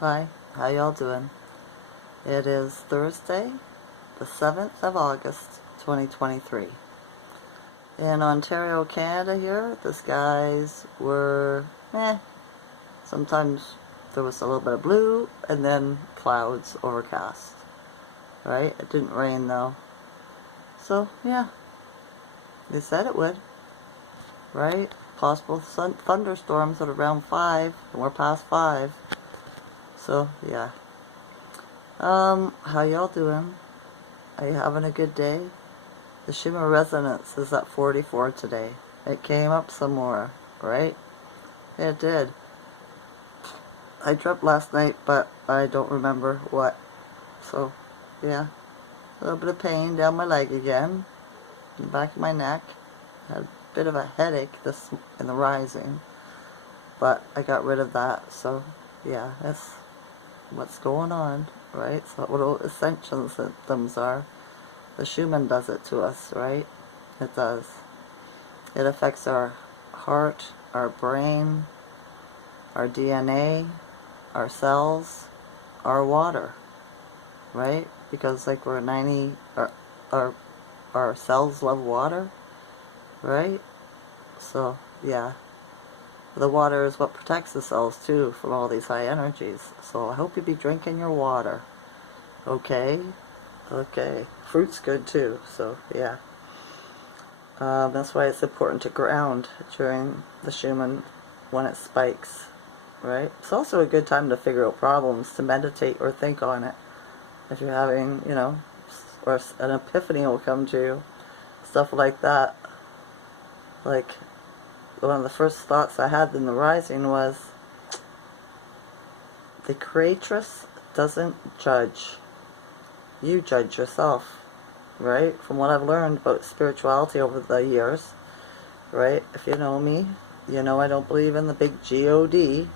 Hi, how y'all doing? It is Thursday, the 7th of August, 2023. In Ontario, Canada here, the skies were sometimes there was a little bit of blue and then clouds overcast. Right? It didn't rain though. So, yeah, they said it would. Right? Possible thunderstorms at around 5, and we're past 5. So, yeah. How y'all doing? Are you having a good day? The Schumann resonance is at 44 today. It came up some more, right? It did. I dreamt last night, but I don't remember what. So, yeah. A little bit of pain down my leg again. In the back of my neck. Had a bit of a headache in the rising. But I got rid of that. So, yeah, that's what's going on, right? So what ascension symptoms are. The Schumann does it to us, right? It does. It affects our heart, our brain, our DNA, our cells, our water, right? Because like we're 90, our cells love water, right? So, yeah. The water is what protects the cells too from all these high energies. So I hope you be drinking your water. Okay? Okay. Fruit's good too, so yeah. That's why it's important to ground during the Schumann when it spikes, right? It's also a good time to figure out problems, to meditate or think on it. If you're having, or an epiphany will come to you, stuff like that. Like, one of the first thoughts I had in the rising was, the creatress doesn't judge. You judge yourself, right? From what I've learned about spirituality over the years, right? If you know me, you know I don't believe in the big God,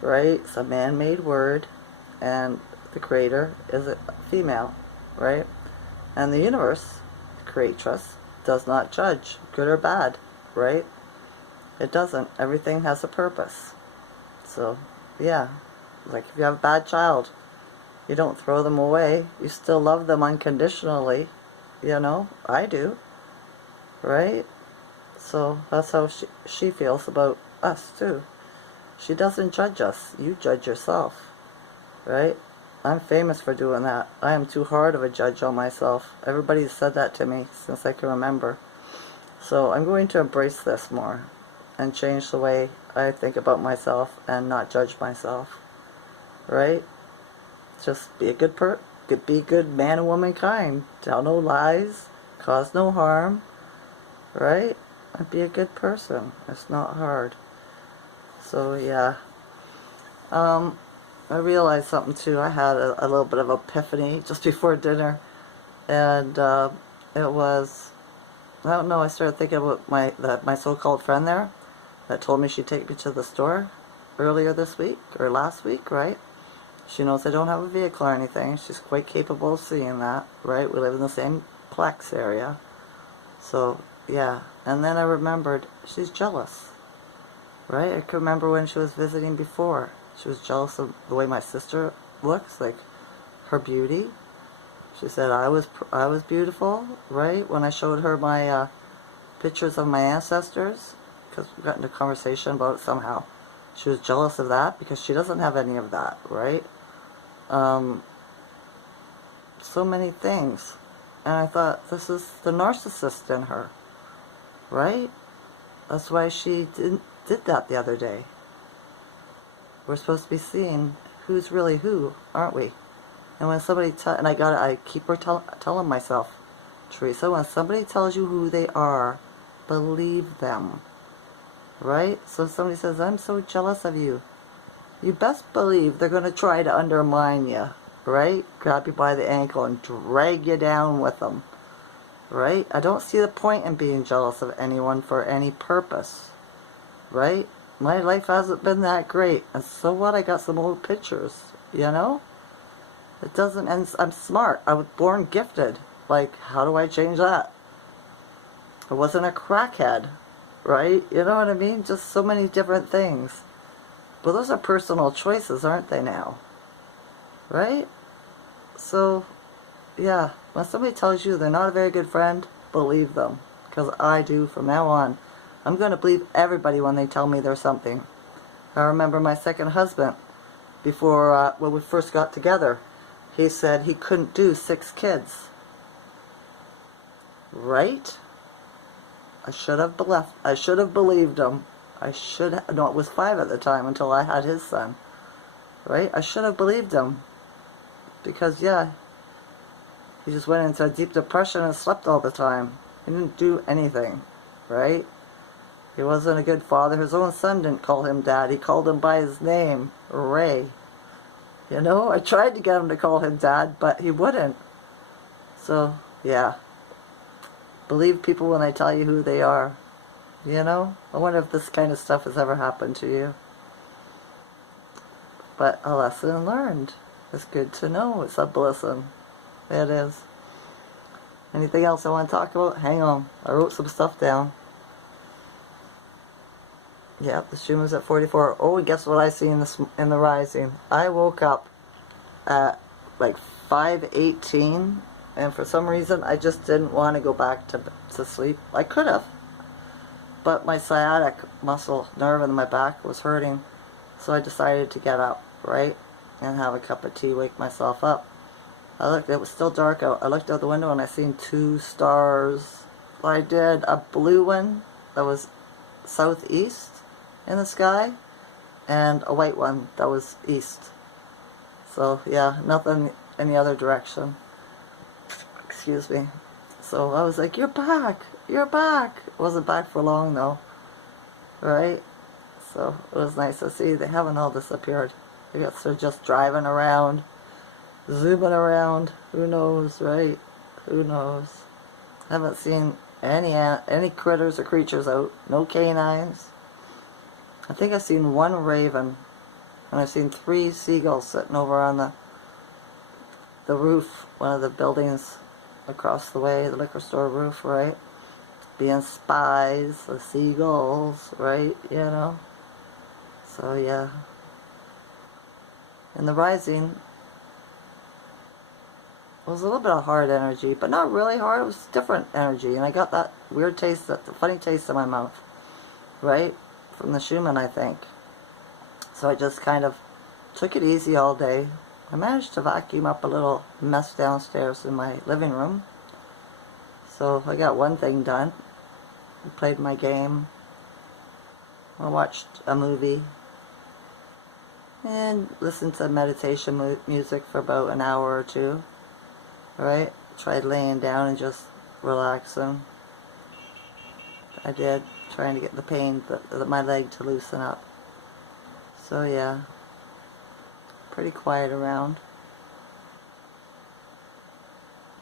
right? It's a man-made word, and the creator is a female, right? And the universe, the creatress, does not judge, good or bad, right? It doesn't. Everything has a purpose. So, yeah. Like if you have a bad child, you don't throw them away. You still love them unconditionally. I do. Right? So that's how she feels about us too. She doesn't judge us. You judge yourself. Right? I'm famous for doing that. I am too hard of a judge on myself. Everybody's said that to me since I can remember. So I'm going to embrace this more and change the way I think about myself and not judge myself. Right? Just be a good man and woman kind. Tell no lies, cause no harm, right? And be a good person. It's not hard. So yeah. I realized something too. I had a little bit of epiphany just before dinner, and it was, I don't know. I started thinking about my so-called friend there that told me she'd take me to the store earlier this week or last week, right? She knows I don't have a vehicle or anything. She's quite capable of seeing that, right? We live in the same Plex area. So, yeah. And then I remembered, she's jealous, right? I could remember when she was visiting before. She was jealous of the way my sister looks, like her beauty. She said I was beautiful, right? When I showed her my pictures of my ancestors, because we got into a conversation about it somehow. She was jealous of that because she doesn't have any of that, right? So many things. And I thought, this is the narcissist in her, right? That's why she did that the other day. We're supposed to be seeing who's really who, aren't we? And when somebody I keep telling myself, Teresa, when somebody tells you who they are, believe them. Right? So if somebody says, I'm so jealous of you, you best believe they're going to try to undermine you, right? Grab you by the ankle and drag you down with them, right? I don't see the point in being jealous of anyone for any purpose, right? My life hasn't been that great, and so what? I got some old pictures, It doesn't, and I'm smart. I was born gifted. Like, how do I change that? I wasn't a crackhead, right? You know what I mean? Just so many different things. But those are personal choices, aren't they now? Right? So, yeah, when somebody tells you they're not a very good friend, believe them. Because I do from now on. I'm going to believe everybody when they tell me there's something. I remember my second husband, before, when we first got together, he said he couldn't do 6 kids. Right? I should have believed him. No, it was 5 at the time until I had his son. Right? I should have believed him. Because, yeah, he just went into a deep depression and slept all the time. He didn't do anything. Right? He wasn't a good father. His own son didn't call him Dad. He called him by his name, Ray. You know, I tried to get him to call him Dad, but he wouldn't. So, yeah. Believe people when they tell you who they are. You know? I wonder if this kind of stuff has ever happened to you. But a lesson learned. It's good to know. It's a blessing. It is. Anything else I want to talk about? Hang on. I wrote some stuff down. Yep, the Schumann's at 44. Oh, and guess what I see in the rising? I woke up at like 5:18, and for some reason I just didn't want to go back to sleep. I could have, but my sciatic muscle nerve in my back was hurting, so I decided to get up, right, and have a cup of tea, wake myself up. I looked, it was still dark out. I looked out the window and I seen 2 stars. I did a blue one that was southeast in the sky, and a white one that was east. So yeah, nothing in the other direction. Excuse me. So I was like, you're back, you're back. Wasn't back for long though, right? So it was nice to see they haven't all disappeared. I guess they're just driving around, zooming around. Who knows, right? Who knows? I haven't seen any critters or creatures out. No canines. I think I've seen 1 raven, and I've seen 3 seagulls sitting over on the roof, one of the buildings across the way, the liquor store roof, right? Being spies, the seagulls, right? You know? So yeah. And the rising was a little bit of hard energy, but not really hard. It was different energy, and I got that weird taste, that funny taste in my mouth, right? From the Schumann, I think. So I just kind of took it easy all day. I managed to vacuum up a little mess downstairs in my living room. So I got one thing done. I played my game. I watched a movie. And listened to meditation music for about an hour or 2. Right? Tried laying down and just relaxing. I did, trying to get the pain, my leg to loosen up. So yeah, pretty quiet around.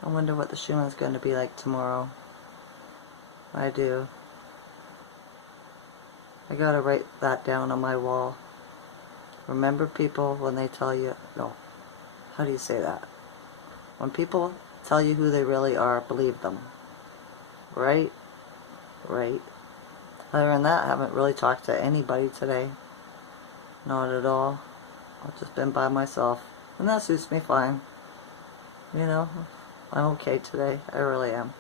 I wonder what the Schumann's going to be like tomorrow. I do. I gotta write that down on my wall. Remember people when they tell you, no, how do you say that? When people tell you who they really are, believe them. Right? Right. Other than that, I haven't really talked to anybody today. Not at all. I've just been by myself. And that suits me fine. You know, I'm okay today. I really am.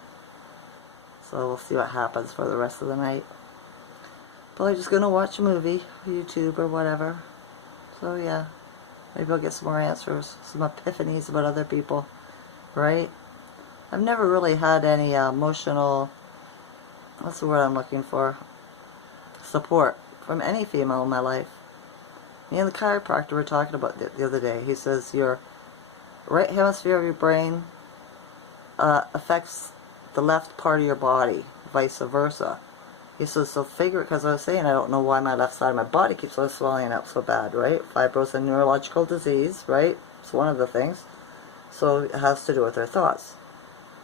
So we'll see what happens for the rest of the night. Probably just going to watch a movie, YouTube or whatever. So yeah, maybe I'll get some more answers, some epiphanies about other people. Right? I've never really had any emotional, what's the word I'm looking for? Support from any female in my life. Me and the chiropractor were talking about the other day. He says your right hemisphere of your brain affects the left part of your body, vice versa. He says, so figure, because I was saying I don't know why my left side of my body keeps on swelling up so bad, right? Fibrosis and neurological disease, right? It's one of the things. So it has to do with their thoughts,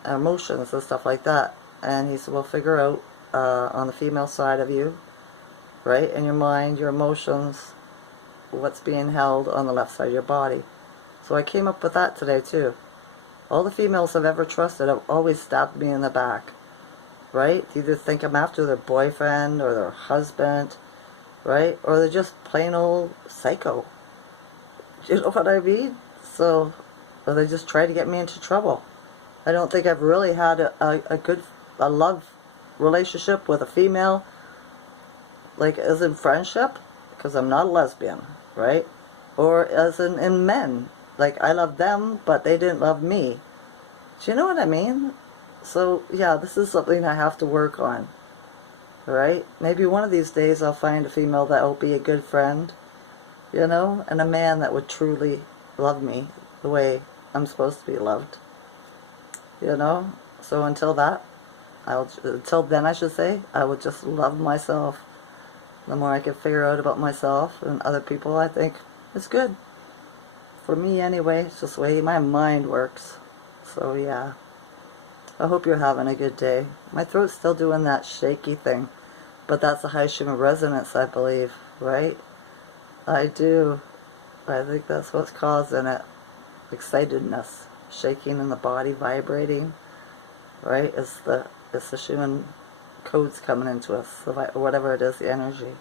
emotions and stuff like that. And he said, well, figure out on the female side of you, right, in your mind, your emotions, what's being held on the left side of your body. So I came up with that today too. All the females I've ever trusted have always stabbed me in the back, right? They either think I'm after their boyfriend or their husband, right? Or they're just plain old psycho. You know what I mean? So, or they just try to get me into trouble. I don't think I've really had a good, a love relationship with a female, like as in friendship, because I'm not a lesbian, right? Or as in men, like I love them, but they didn't love me. Do you know what I mean? So yeah, this is something I have to work on, right? Maybe one of these days I'll find a female that will be a good friend, you know, and a man that would truly love me the way I'm supposed to be loved, you know? So until then I should say, I would just love myself. The more I can figure out about myself and other people, I think it's good. For me anyway, it's just the way my mind works. So yeah. I hope you're having a good day. My throat's still doing that shaky thing. But that's a high Schumann resonance, I believe, right? I do. I think that's what's causing it. Excitedness. Shaking in the body, vibrating. Right? It's the Schumann codes coming into us. Whatever it is, the energy.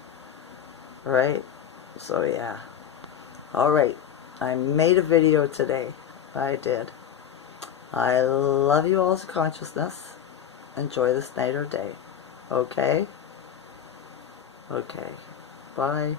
Right? So yeah. Alright. I made a video today. I did. I love you all's consciousness. Enjoy this night or day. Okay? Okay. Bye.